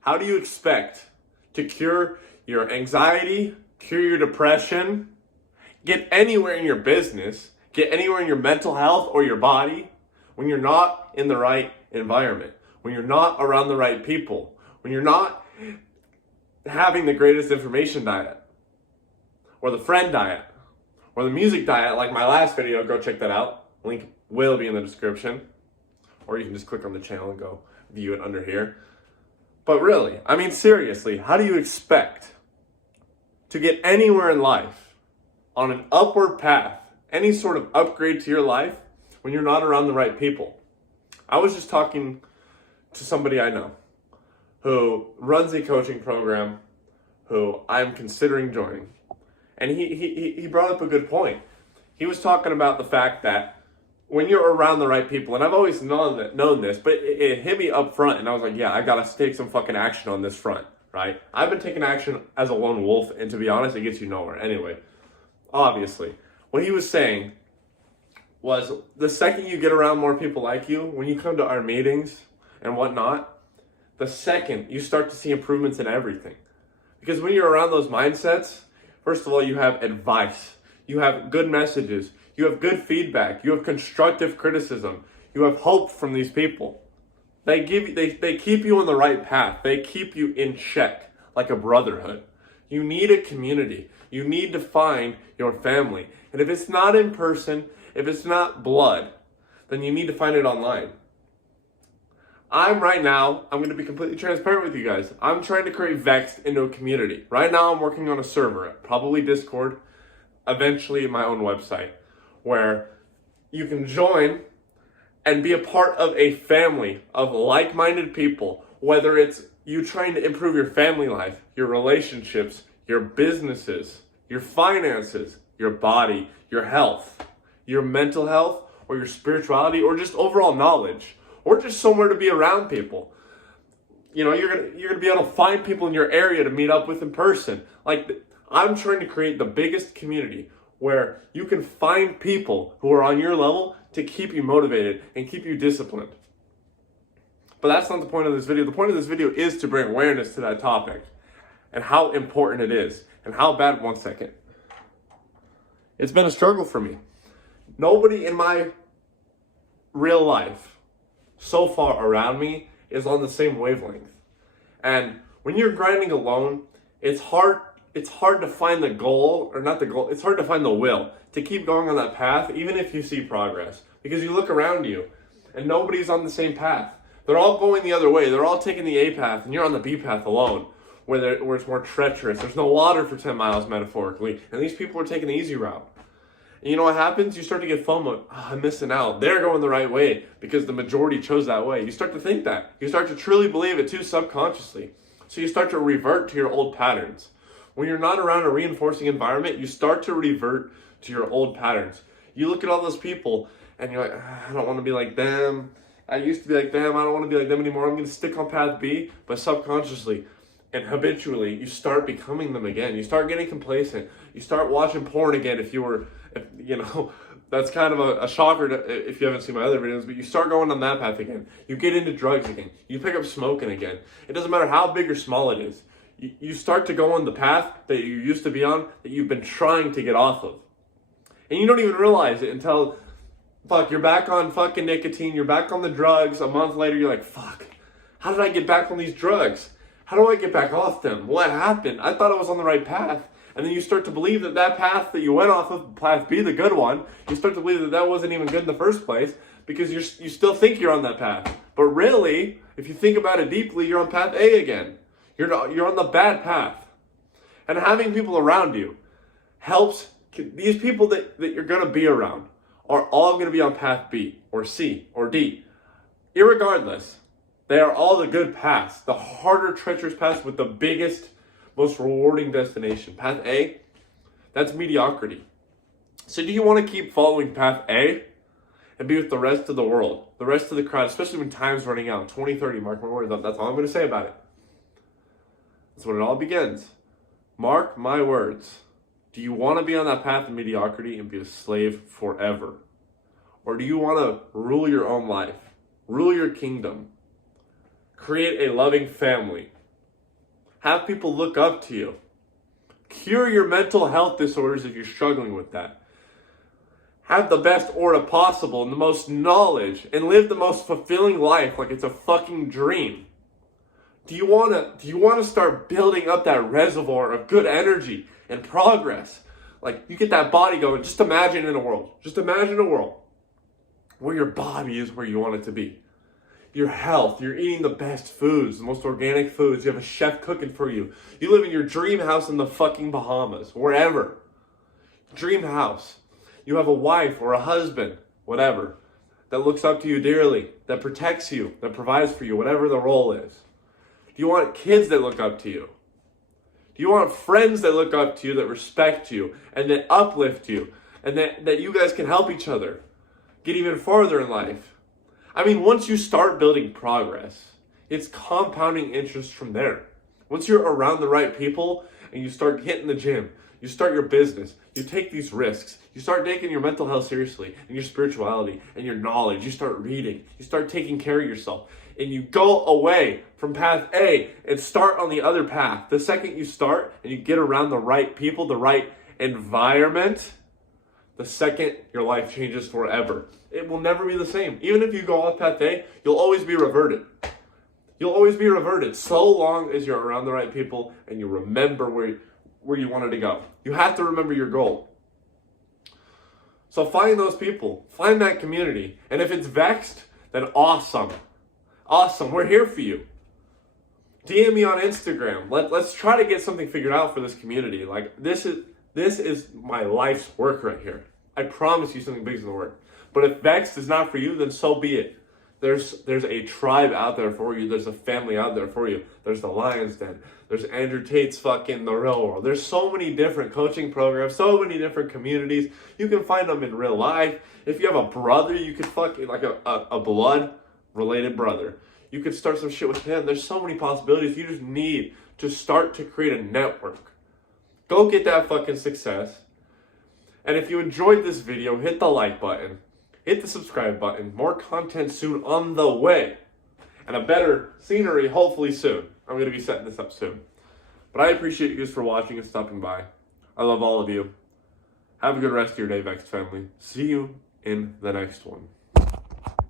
How do you expect to cure your anxiety, cure your depression, get anywhere in your business, get anywhere in your mental health or your body when you're not in the right environment, when you're not around the right people, when you're not having the greatest information diet, or the friend diet, or the music diet like my last video? Go check that out. Link will be in the description. Or you can just click on the channel and go view it under here. But really, I mean seriously, how do you expect to get anywhere in life on an upward path, any sort of upgrade to your life, when you're not around the right people? I was just talking to somebody I know who runs a coaching program who I'm considering joining. And he brought up a good point. He was talking about the fact that when you're around the right people, and I've always known this, but it hit me up front, and I was like, yeah, I gotta take some fucking action on this front, right? I've been taking action as a lone wolf, and to be honest, it gets you nowhere. Anyway, obviously, what he was saying was the second you get around more people like you, when you come to our meetings and whatnot, the second you start to see improvements in everything. Because when you're around those mindsets, first of all, you have advice, you have good messages, you have good feedback, you have constructive criticism, you have hope from these people. They keep you on the right path. They keep you in check, like a brotherhood. You need a community. You need to find your family. And if it's not in person, if it's not blood, then you need to find it online. I'm going to be completely transparent with you guys. I'm trying to create VEXED into a community. Right now I'm working on a server, probably Discord, eventually my own website, where you can join and be a part of a family of like-minded people, whether it's you trying to improve your family life, your relationships, your businesses, your finances, your body, your health, your mental health, or your spirituality, or just overall knowledge, or just somewhere to be around people. You know, you're gonna be able to find people in your area to meet up with in person. Like, I'm trying to create the biggest community where you can find people who are on your level to keep you motivated and keep you disciplined. But that's not the point of this video. The point of this video is to bring awareness to that topic and how important it is and how bad, one second. It's been a struggle for me. Nobody in my real life so far around me is on the same wavelength. And when you're grinding alone, it's hard to find the goal, or not the goal, it's hard to find the will to keep going on that path, even if you see progress. Because you look around you, and nobody's on the same path. They're all going the other way. They're all taking the A path, and you're on the B path alone, where it's more treacherous. There's no water for 10 miles, metaphorically, and these people are taking the easy route. And you know what happens? You start to get FOMO. Oh, I'm missing out. They're going the right way because the majority chose that way. You start to think that. You start to truly believe it too, subconsciously. So you start to revert to your old patterns. When you're not around a reinforcing environment, you start to revert to your old patterns. You look at all those people and you're like, I don't want to be like them. I used to be like them. I don't want to be like them anymore. I'm going to stick on path B. But subconsciously and habitually, you start becoming them again. You start getting complacent. You start watching porn again that's kind of a shocker if you haven't seen my other videos, but you start going on that path again. You get into drugs again. You pick up smoking again. It doesn't matter how big or small it is. You start to go on the path that you used to be on, that you've been trying to get off of. And you don't even realize it until, you're back on fucking nicotine, you're back on the drugs. A month later, you're like, fuck, how did I get back on these drugs? How do I get back off them? What happened? I thought I was on the right path. And then you start to believe that path that you went off of, path B, the good one, you start to believe that wasn't even good in the first place because you still think you're on that path. But really, if you think about it deeply, you're on path A again. You're on the bad path. And having people around you helps. These people that you're going to be around are all going to be on path B or C or D. Irregardless, they are all the good paths, the harder, treacherous paths with the biggest, most rewarding destination. Path A, that's mediocrity. So do you want to keep following path A and be with the rest of the world, the rest of the crowd, especially when time's running out, 2030, mark my words, that's all I'm going to say about it. That's when it all begins. Mark my words. Do you want to be on that path of mediocrity and be a slave forever? Or do you want to rule your own life, rule your kingdom, create a loving family, Have people look up to you. Cure your mental health disorders if you're struggling with that. Have the best aura possible and the most knowledge and live the most fulfilling life like it's a fucking dream. Do you want to start building up that reservoir of good energy and progress? Like, you get that body going. Just imagine a world where your body is where you want it to be. Your health, you're eating the best foods, the most organic foods. You have a chef cooking for you. You live in your dream house in the fucking Bahamas, wherever. Dream house. You have a wife or a husband, whatever, that looks up to you dearly, that protects you, that provides for you, whatever the role is. Do you want kids that look up to you? Do you want friends that look up to you, that respect you, and that uplift you, and that you guys can help each other get even farther in life? I mean, once you start building progress, it's compounding interest from there. Once you're around the right people and you start hitting the gym, you start your business, you take these risks, you start taking your mental health seriously and your spirituality and your knowledge, you start reading, you start taking care of yourself, and you go away from path A and start on the other path. The second you start and you get around the right people, the right environment, the second your life changes forever. It will never be the same. Even if you go off path A, you'll always be reverted. You'll always be reverted so long as you're around the right people and you remember where you wanted to go. You have to remember your goal. So find those people, find that community. And if it's VEXED, then awesome. Awesome, we're here for you. DM me on Instagram. Let's try to get something figured out for this community. Like, this is my life's work right here. I promise you something big is gonna work. But if VEXED is not for you, then so be it. There's a tribe out there for you. There's a family out there for you. There's the Lion's Den. There's Andrew Tate's fucking The Real World. There's so many different coaching programs, so many different communities. You can find them in real life. If you have a brother, you could fucking, like a blood-related brother, you could start some shit with him. There's so many possibilities. You just need to start to create a network. Go get that fucking success. And if you enjoyed this video, hit the like button. Hit the subscribe button. More content soon on the way. And a better scenery hopefully soon. I'm going to be setting this up soon. But I appreciate you guys for watching and stopping by. I love all of you. Have a good rest of your day, VEXED family. See you in the next one.